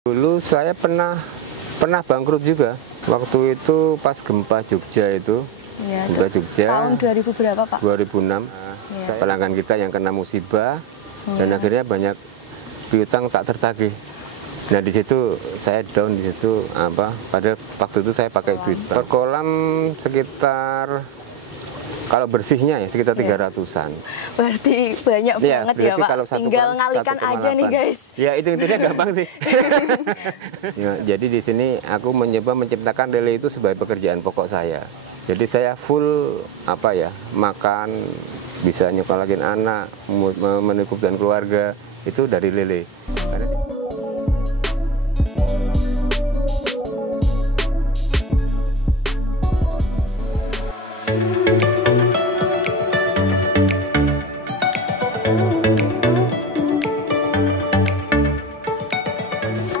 Dulu saya pernah bangkrut juga. Waktu itu pas gempa Jogja itu. Ya, gempa Jogja. Tahun 2000 berapa, Pak? 2006. Ya. Pelanggan kita yang kena musibah dan akhirnya banyak piutang tak tertagih. Nah, di situ saya down di situ padahal waktu itu saya pakai duit. Per kolam sekitar kalau bersihnya ya sekitar 300-an. Berarti banyak banget ya, Pak. Kalau tinggal ngalikan aja nih, guys. Ya, itu intinya gampang sih. Ya, jadi di sini aku mencoba menciptakan lele itu sebagai pekerjaan pokok saya. Jadi saya full makan, bisa nyekolahin anak, menukupkan keluarga itu dari lele.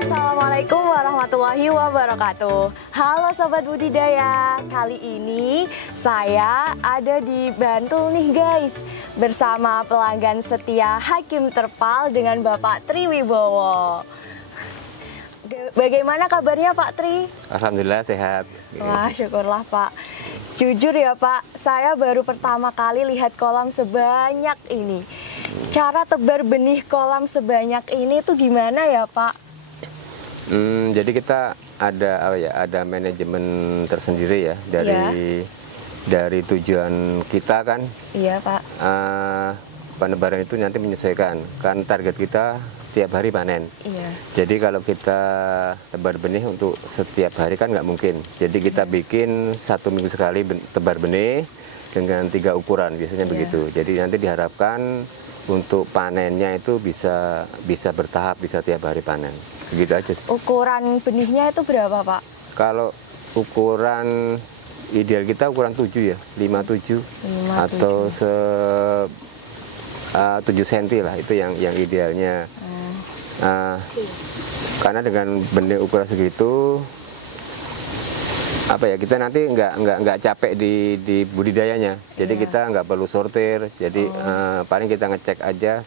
Assalamualaikum warahmatullahi wabarakatuh. Halo Sobat Budidaya, kali ini saya ada di Bantul nih guys, bersama pelanggan setia Hakim Terpal dengan Bapak Tri Wibowo. Bagaimana kabarnya Pak Tri? Alhamdulillah sehat. Wah, syukurlah Pak. Jujur ya Pak, saya baru pertama kali lihat kolam sebanyak ini. Cara tebar benih kolam sebanyak ini tuh gimana ya Pak? Jadi kita ada manajemen tersendiri ya dari tujuan kita kan. Iya Pak. Penebaran itu nanti menyesuaikan kan target kita tiap hari panen. Iya. Jadi kalau kita tebar benih untuk setiap hari kan nggak mungkin. Jadi kita bikin 1 minggu sekali tebar benih dengan 3 ukuran biasanya begitu. Jadi nanti diharapkan untuk panennya itu bisa bertahap, bisa tiap hari panen. Begitu aja sih. Ukuran benihnya itu berapa Pak? Kalau ukuran ideal kita ukuran 7 ya, 57 atau 7 cm lah, itu yang idealnya. Karena dengan benih ukuran segitu kita nanti nggak capek di budidayanya. Jadi kita nggak perlu sortir. Jadi paling kita ngecek aja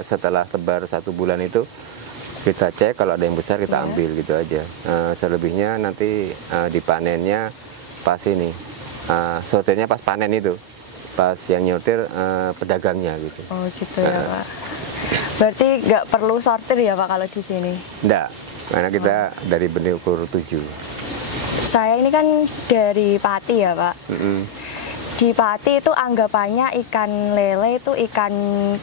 setelah tebar 1 bulan itu, kita cek kalau ada yang besar kita ambil gitu aja. Selebihnya nanti dipanennya pas ini, sortirnya pas panen itu, pas yang nyortir pedagangnya gitu. Oh gitu ya Pak. Berarti nggak perlu sortir ya Pak kalau di sini? Nggak, karena kita dari benih ukur 7. Saya ini kan dari Pati ya Pak. Di Pati itu anggapannya ikan lele itu ikan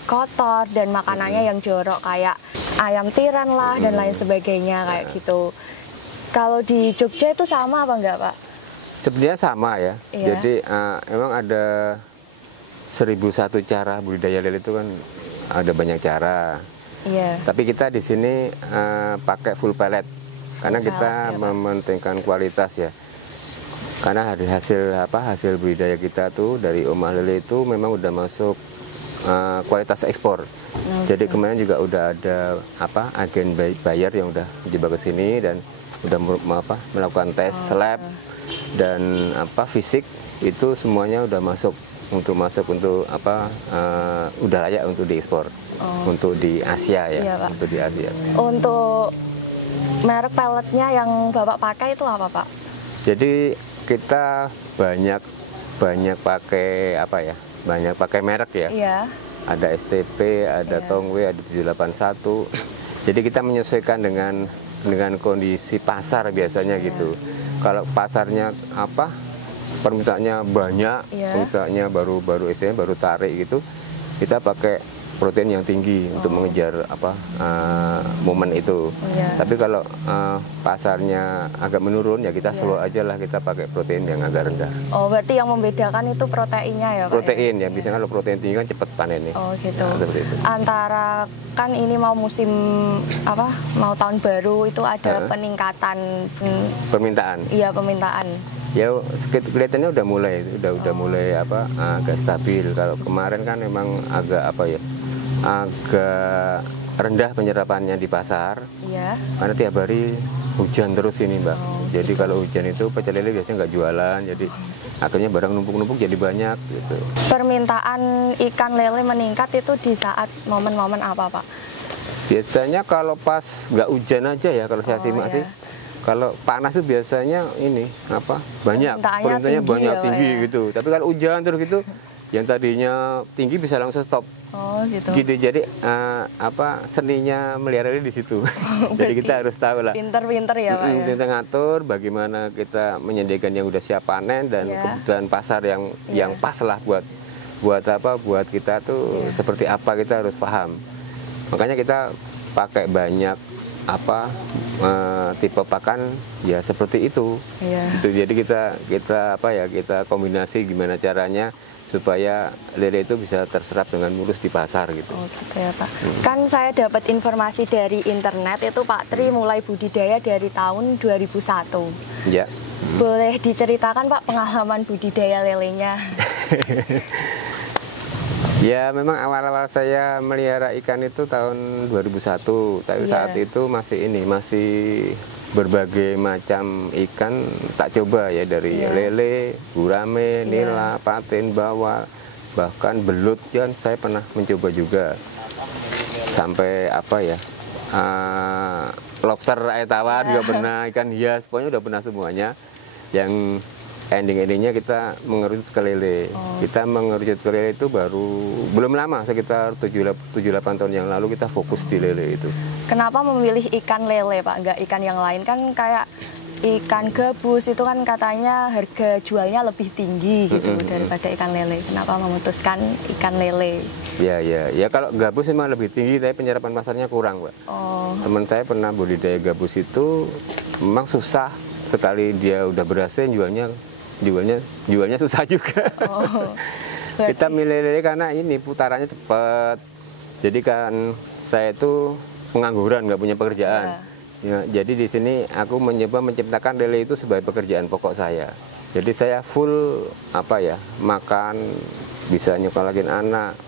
kotor dan makanannya yang jorok kayak ayam tiran lah dan lain sebagainya kayak gitu. Kalau di Jogja itu sama apa enggak Pak? Sebenarnya sama ya. Iya. Jadi emang ada 1001 cara budidaya lele itu kan, ada banyak cara. Iya. Tapi kita di sini pakai full pellet karena kita mementingkan kualitas ya. Karena hasil budidaya kita tuh dari omah lele itu memang udah masuk kualitas ekspor. Jadi kemarin juga udah ada agen buyer yang udah mencoba ke sini dan udah melakukan tes lab dan fisik, itu semuanya udah masuk untuk udah layak untuk diekspor untuk di Asia ya. Iya, Pak. Untuk di Asia. Untuk merek pelletnya yang Bapak pakai itu apa Pak? Jadi kita banyak pakai banyak pakai merek ya. Iya. Ada STP, ada Tongwei, ada 781. Jadi kita menyesuaikan dengan kondisi pasar biasanya gitu. Kalau pasarnya permintaannya banyak, permintaannya baru tarik gitu, kita pakai protein yang tinggi untuk mengejar momen itu. Tapi kalau pasarnya agak menurun ya kita slow aja lah, kita pakai protein yang agak rendah. Oh, berarti yang membedakan itu proteinnya ya Pak? Protein ya, biasanya kalau protein tinggi kan cepat panennya. Oh gitu. Nah, seperti itu. Antara kan ini mau musim mau tahun baru itu ada peningkatan permintaan. Iya, permintaan. Ya kelihatannya udah mulai agak stabil. Kalau kemarin kan memang agak agak rendah penyerapannya di pasar. Iya. Karena tiap hari hujan terus ini Mbak. Jadi kalau hujan itu pecel lele biasanya nggak jualan. Jadi akhirnya barang numpuk-numpuk jadi banyak gitu. Permintaan ikan lele meningkat itu di saat momen-momen apa Pak? Biasanya kalau pas nggak hujan aja ya, kalau saya simak iya. sih. Kalau panas itu biasanya ini apa banyak perintahnya tinggi banyak ya, Pak, tinggi ya? gitu. Tapi kalau hujan terus gitu, yang tadinya tinggi bisa langsung stop. Oh gitu. Gitu, jadi apa seninya melihara lele di situ. Jadi kita harus tahu lah. Pinter-pinter ya Pak ya. Kita ngatur bagaimana kita menyediakan yang udah siap panen dan Iya. kebutuhan pasar yang pas lah buat apa, buat kita tuh seperti apa, kita harus paham. Makanya kita pakai banyak apa tipe pakan ya seperti itu. Iya. Jadi kita apa ya, kita kombinasi gimana caranya supaya lele itu bisa terserap dengan mulus di pasar gitu. Oh gitu ya Pak. Kan saya dapat informasi dari internet itu Pak Tri mulai budidaya dari tahun 2001. Ya. Boleh diceritakan Pak pengalaman budidaya lelenya? Ya memang awal-awal saya melihara ikan itu tahun 2001, tapi saat itu masih berbagai macam ikan tak coba ya, dari lele, gurame, nila, patin, bawal, bahkan belut kan saya pernah mencoba juga. Sampai apa ya, lobster air tawar juga pernah, ikan hias, pokoknya udah pernah semuanya. Yang ending-endingnya kita mengerucut ke lele. Kita mengerucut ke lele itu belum lama, sekitar 7-8 tahun yang lalu kita fokus di lele itu. Kenapa memilih ikan lele Pak, nggak ikan yang lain? Kan kayak ikan gabus itu kan katanya harga jualnya lebih tinggi gitu daripada ikan lele. Kenapa memutuskan ikan lele? Ya kalau gabus memang lebih tinggi, tapi penyerapan pasarnya kurang, Pak. Oh. Teman saya pernah budidaya gabus itu memang susah. Sekali dia udah berhasil jualnya susah juga. Oh, kita milih lele karena ini putarannya cepat. Jadi kan saya itu pengangguran, nggak punya pekerjaan. Ya, jadi di sini aku mencoba menciptakan lele itu sebagai pekerjaan pokok saya. Jadi saya full apa ya, makan, bisa nyekolahin anak,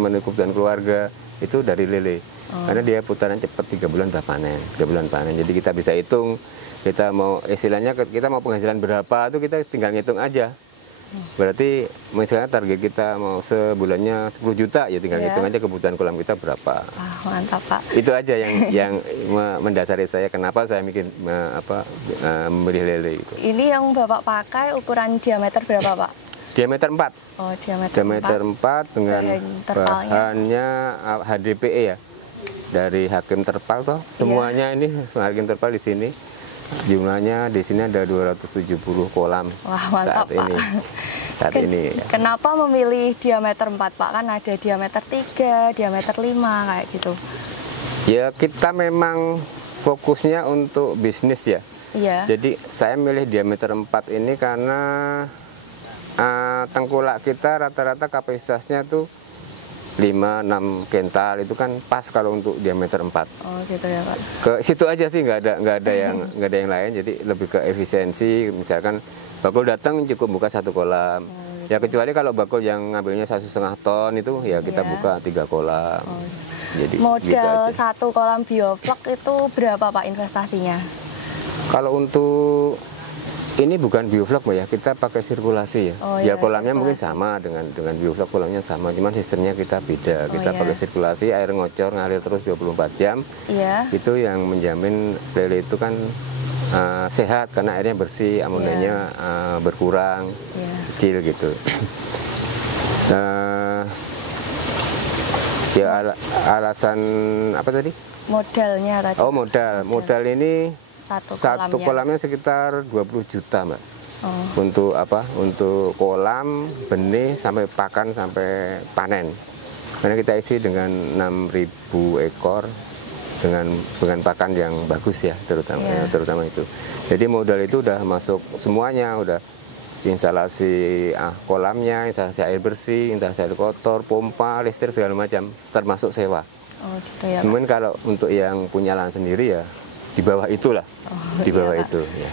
mencukupi dan keluarga itu dari lele. Karena dia putaran cepat, 3 bulan udah panen, 3 bulan panen. Jadi kita bisa hitung. Kita mau istilahnya kita mau penghasilan berapa itu kita tinggal ngitung aja. Berarti misalnya target kita mau sebulannya 10 juta ya tinggal ngitung aja kebutuhan kolam kita berapa. Mantap Pak. Itu aja yang mendasari saya kenapa saya memilih lele itu. Ini yang Bapak pakai ukuran diameter berapa Pak? Diameter 4. Oh, diameter 4 dengan bahannya HDPE ya. Dari Hakim Terpal toh. Semuanya ini Hakim Terpal di sini. Jumlahnya di sini ada 270 kolam. Wah, mantap, saat ini. Kenapa memilih diameter 4 Pak? Kan ada diameter 3, diameter 5 kayak gitu. Ya kita memang fokusnya untuk bisnis ya. Iya. Jadi saya milih diameter 4 ini karena tengkulak kita rata-rata kapasitasnya tuh 5-6 kental, itu kan pas kalau untuk diameter 4. Oh gitu ya Pak. Ke situ aja sih, nggak ada yang lain, jadi lebih ke efisiensi. Misalkan bakul datang cukup buka 1 kolam. Ya kecuali kalau bakul yang ngambilnya 1,5 ton itu ya kita buka 3 kolam. Jadi modal gitu 1 kolam bioflok itu berapa Pak investasinya? Kalau untuk ini bukan bioflok ya, kita pakai sirkulasi ya. Ya kolamnya mungkin sama dengan bioflok, kolamnya sama, cuman sistemnya kita beda. Kita pakai sirkulasi, air ngocor ngalir terus 24 jam. Itu yang menjamin lele itu kan sehat karena airnya bersih, amonianya berkurang, kecil gitu. Ya alasan apa tadi? Modalnya tadi. Oh modal ini satu kolamnya sekitar 20 juta Mbak. Untuk apa? Untuk kolam, benih, sampai pakan, sampai panen. Karena kita isi dengan 6.000 ekor dengan pakan yang bagus ya, terutama itu. Jadi modal itu udah masuk semuanya, udah instalasi kolamnya, instalasi air bersih, instalasi air kotor, pompa, listrik segala macam, termasuk sewa. Oh gitu ya. Mungkin kalau untuk yang punya lahan sendiri ya di bawah itulah, di bawah itu. Ya.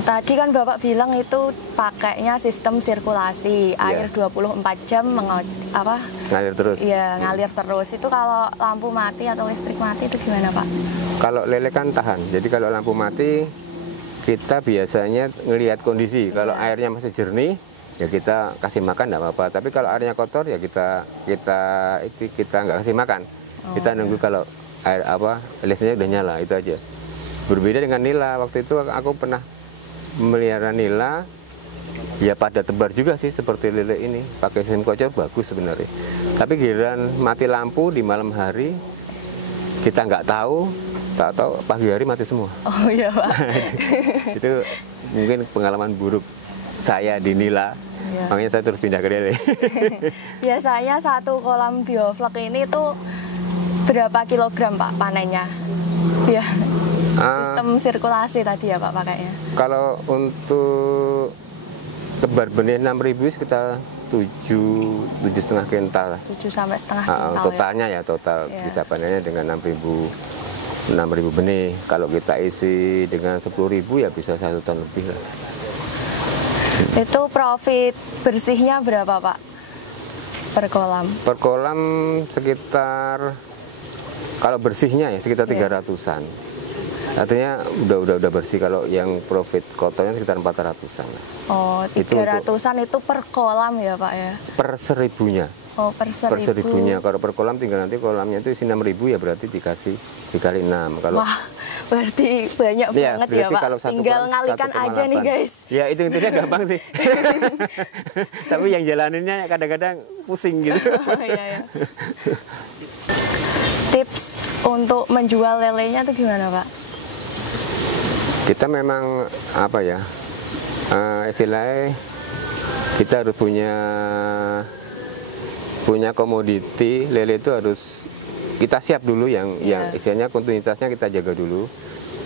Tadi kan Bapak bilang itu pakainya sistem sirkulasi, air 24 jam ngalir terus. Iya, ngalir terus. Itu kalau lampu mati atau listrik mati itu gimana Pak? Kalau lele kan tahan. Jadi kalau lampu mati kita biasanya ngelihat kondisi. Kalau airnya masih jernih ya kita kasih makan enggak apa-apa. Tapi kalau airnya kotor ya kita nggak kasih makan. Kita nunggu kalau air apa listriknya udah nyala, itu aja. Berbeda dengan nila, waktu itu aku pernah melihara nila, ya pada tebar juga sih seperti lele ini, pakai sistem kocor bagus sebenarnya. Tapi giliran mati lampu di malam hari, kita nggak tahu, tak tahu pagi hari mati semua. Oh iya Pak. Itu mungkin pengalaman buruk saya di nila, makanya saya terus pindah ke lele. Biasanya satu kolam bioflok ini tuh berapa kilogram Pak panennya? Ya, sistem sirkulasi tadi ya Pak pakainya. Kalau untuk tebar benih 6.000 sekitar 7,5 kintal. 7 sampai setengah kintal totalnya ya, total bisa panennya dengan 6.000 benih. Kalau kita isi dengan 10.000 ya bisa 1 ton lebih lah. Itu profit bersihnya berapa Pak per kolam? Per kolam sekitar, kalau bersihnya ya sekitar 300-an. Artinya udah bersih. Kalau yang profit kotornya sekitar 400-an. Oh, 300-an itu per kolam ya Pak ya? Per 1.000-nya. Oh, per 1.000. Per 1.000-nya. Kalau per kolam tinggal nanti kolamnya itu isi 6.000 ya berarti dikali 6. Kalau wah, berarti banyak banget ya Pak. Kalau tinggal ngalikan aja nih guys. Ya itu intinya gampang sih. Tapi yang jalaninnya kadang-kadang pusing gitu. Oh, iya. Tips untuk menjual lelenya itu gimana Pak? Kita memang apa ya, istilahnya kita harus punya komoditi. Lele itu harus kita siap dulu yang istilahnya kontinuitasnya kita jaga dulu.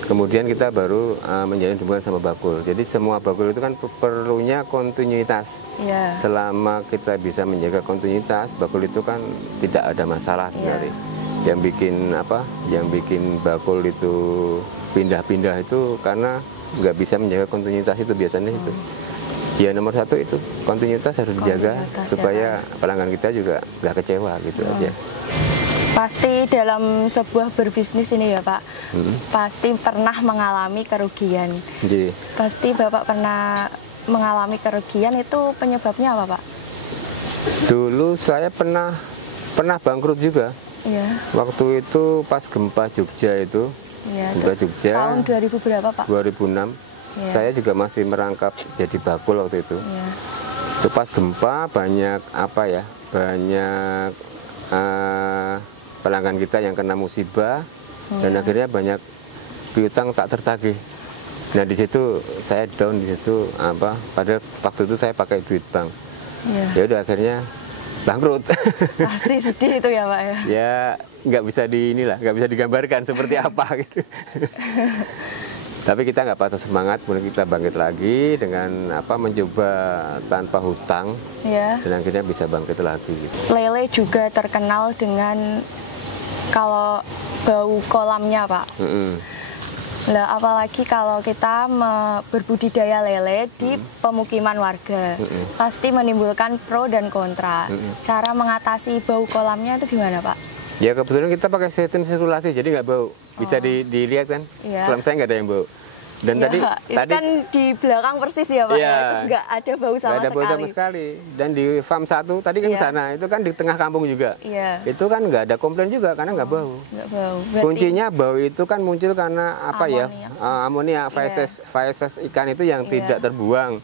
Kemudian kita baru menjalin hubungan sama bakul. Jadi semua bakul itu kan perlunya kontinuitas. Selama kita bisa menjaga kontinuitas, bakul itu kan tidak ada masalah sebenarnya. Yang bikin bakul itu pindah-pindah itu karena nggak bisa menjaga kontinuitas itu biasanya itu. Ya nomor 1 itu kontinuitas harus dijaga supaya pelanggan kita juga nggak kecewa gitu aja. Pasti dalam sebuah berbisnis ini ya Pak, pasti pernah mengalami kerugian. Pasti Bapak pernah mengalami kerugian, itu penyebabnya apa Pak? Dulu saya pernah bangkrut juga. Waktu itu pas gempa Jogja itu. Gempa Jogja. Tahun 2000 berapa Pak? 2006. Saya juga masih merangkap jadi bakul waktu itu. Itu pas gempa banyak pelanggan kita yang kena musibah dan akhirnya banyak piutang tak tertagih. Nah di situ saya down di situ padahal waktu itu saya pakai duit bank. Ya udah akhirnya bangkrut. Pasti sedih itu ya Pak ya. Ya nggak bisa digambarkan seperti apa gitu. Tapi kita nggak patah semangat, kemudian kita bangkit lagi dengan mencoba tanpa hutang, dan akhirnya bisa bangkit lagi. Gitu. Lele juga terkenal dengan kalau bau kolamnya Pak. Lah, apalagi kalau kita berbudidaya lele di pemukiman warga, pasti menimbulkan pro dan kontra. Cara mengatasi bau kolamnya itu gimana Pak? Ya kebetulan kita pakai sistem sirkulasi, jadi nggak bau. Bisa dilihat kan, kolam saya nggak ada yang bau. Dan tadi kan di belakang persis ya Pak, itu nggak ada bau sama sekali. Dan di farm 1 tadi kan sana, itu kan di tengah kampung juga. Itu kan nggak ada komplain juga karena nggak bau. Berarti kuncinya bau itu kan muncul karena amonia, feses ikan itu yang tidak terbuang.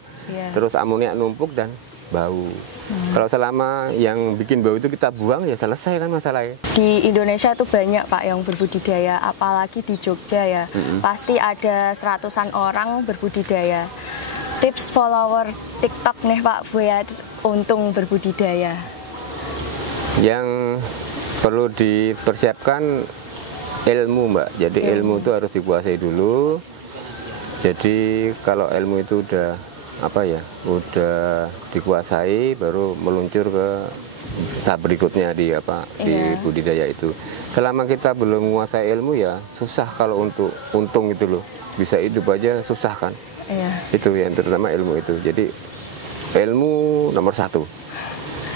Terus amoniak numpuk dan bau. Kalau selama yang bikin bau itu kita buang ya selesai kan masalahnya. Di Indonesia itu banyak Pak yang berbudidaya, apalagi di Jogja ya. Pasti ada 100-an orang berbudidaya. Tips follower TikTok nih Pak buat untung berbudidaya. Yang perlu dipersiapkan ilmu Mbak. Jadi ilmu itu harus dikuasai dulu. Jadi kalau ilmu itu udah dikuasai, baru meluncur ke tahap berikutnya di budidaya itu. Selama kita belum menguasai ilmu ya susah kalau untuk untung itu loh. Bisa hidup aja susah kan. Itu yang terutama ilmu itu. Jadi ilmu nomor 1.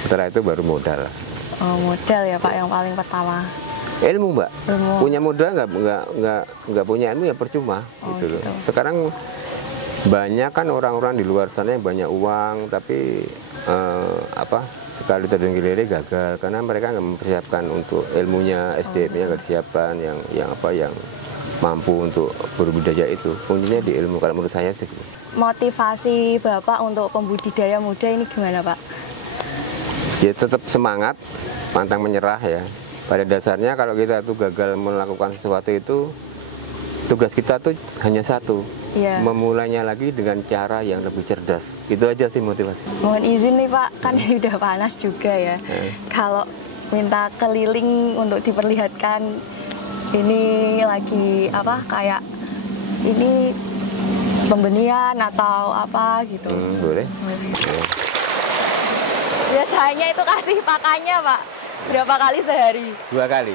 Setelah itu baru modal. Oh, modal ya Pak yang paling pertama. Ilmu Mbak. Punya modal nggak punya ilmu ya percuma gitu loh. Sekarang banyak kan orang-orang di luar sana yang banyak uang tapi sekali terjun ke lele gagal karena mereka nggak mempersiapkan untuk ilmunya, SDM-nya nggak disiapkan yang mampu untuk berbudidaya itu. Kuncinya di ilmu kalau menurut saya sih. Motivasi Bapak untuk pembudidaya muda ini gimana, Pak? Ya tetap semangat, pantang menyerah ya. Pada dasarnya kalau kita tuh gagal melakukan sesuatu itu, tugas kita tuh hanya satu, memulainya lagi dengan cara yang lebih cerdas. Itu aja sih motivasi. Mohon izin nih Pak, kan ini udah panas juga ya. Kalau minta keliling untuk diperlihatkan ini lagi kayak ini pembenihan atau apa gitu. Boleh. Biasanya itu kasih pakannya Pak, berapa kali sehari? 2 kali.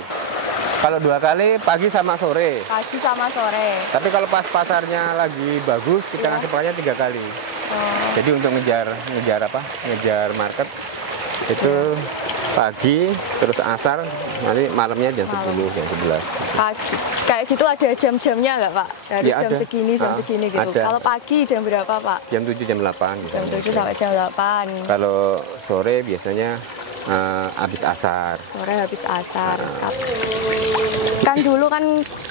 Kalau 2 kali pagi sama sore. Pagi sama sore. Tapi kalau pas pasarnya lagi bagus, kita ngasih pakannya 3 kali. Jadi untuk ngejar market itu pagi, terus asar, nanti malamnya jam 10, jam 11. Kayak gitu ada jam-jamnya nggak Pak? Dari jam ada. segini, jam segini gitu. Ada. Kalau pagi jam berapa Pak? Jam 7, jam 8. Jam 7 sampai jam 8. Kalau sore biasanya habis asar. Sore habis asar. Kan dulu kan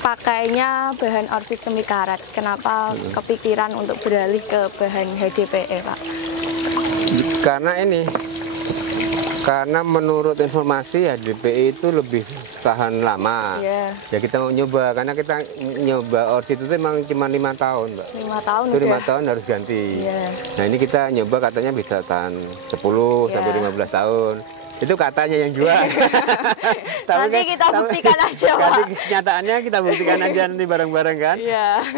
pakainya bahan orsid semikarat. Kenapa kepikiran untuk beralih ke bahan HDPE Pak? Karena menurut informasi HDPE itu lebih tahan lama. Ya kita mau nyoba, karena kita nyoba orsid itu memang cuma 5 tahun, Mbak. 5 tahun itu 5 tahun harus ganti. Nah ini kita nyoba katanya bisa tahan 10 sampai 15 tahun. Itu katanya yang jual. Nanti kita buktikan aja, Pak. Kenyataannya kita buktikan aja nanti bareng-bareng kan.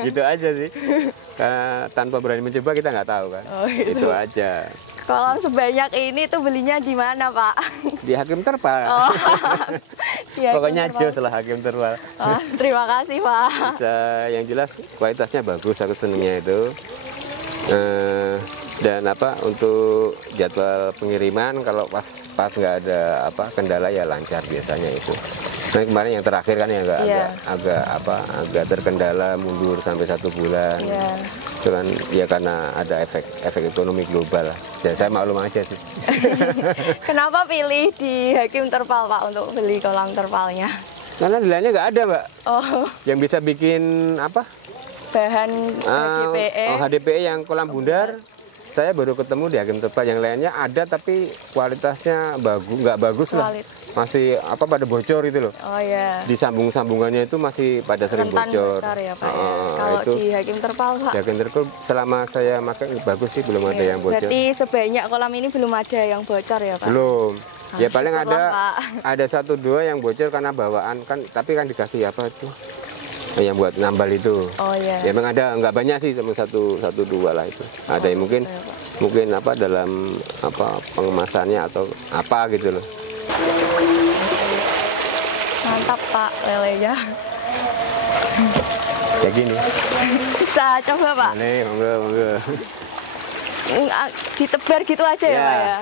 Gitu aja sih. Karena tanpa berani mencoba kita nggak tahu kan. Itu aja. Kolam sebanyak ini tuh belinya di mana, Pak? Di Hakim Terpal. Pokoknya jos lah Hakim Terpal. Terima kasih, Pak. Bisa, yang jelas kualitasnya bagus, aku senengnya itu. Dan untuk jadwal pengiriman kalau pas nggak ada kendala ya lancar biasanya itu. Nah kemarin yang terakhir kan yang agak terkendala mundur sampai 1 bulan. Itu kan ya karena ada efek ekonomi global. Ya saya maklum aja sih. Kenapa pilih di Hakim Terpal Pak untuk beli kolam terpalnya? Karena di lainnya nggak ada, Mbak. Yang bisa bikin bahan HDPE. HDPE yang kolam bundar. Saya baru ketemu di Hakim Terpal, yang lainnya ada tapi kualitasnya nggak bagus lah. Masih pada bocor itu loh. Di sambungannya itu masih pada sering bocor. Ya, Pak, kalau itu, di Hakim Terpal Pak? Di Hakim Terpal selama saya pakai bagus sih, belum ada yang bocor. Berarti sebanyak kolam ini belum ada yang bocor ya Pak? Belum. Ya paling ada 1-2 yang bocor karena bawaan kan, tapi kan dikasih yang buat nambal itu. Ya memang ada, nggak banyak sih, cuma 1-2 lah itu. Ada yang mungkin dalam pengemasannya atau apa gitu loh. Mantap Pak lelenya. Kayak gini. Bisa coba Pak? Nih, monggo. Ditebar gitu aja ya Pak ya?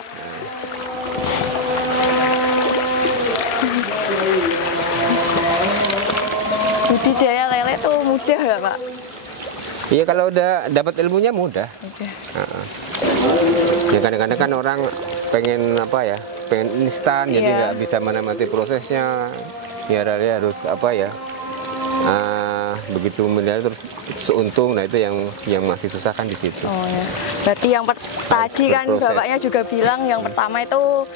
Budidaya lele itu mudah ya Pak? Iya, kalau udah dapat ilmunya mudah. Ya kadang-kadang kan orang pengen instan, jadi nggak bisa menikmati prosesnya. Ya harus begitu melihara terus untung. Nah itu yang masih susah kan di situ. Berarti yang tadi kan Bapaknya juga bilang yang pertama itu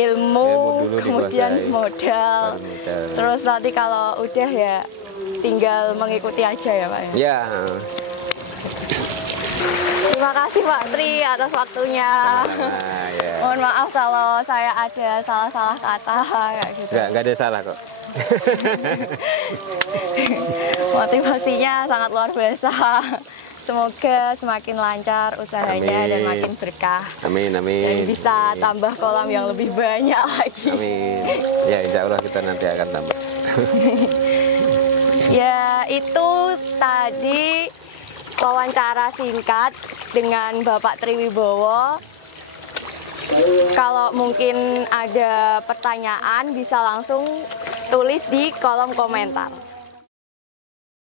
ilmu kemudian modal. Terus nanti kalau udah ya tinggal mengikuti aja ya Pak ya? Terima kasih Pak Tri atas waktunya. Mohon maaf kalau saya ada salah-salah kata kayak gitu. Nggak ada salah kok. Motivasinya sangat luar biasa. Semoga semakin lancar usahanya dan makin berkah. Amin. Dan bisa tambah kolam yang lebih banyak lagi. Amin. Ya insya Allah kita nanti akan tambah. Ya itu tadi wawancara singkat dengan Bapak Triwibowo. Kalau mungkin ada pertanyaan bisa langsung tulis di kolom komentar.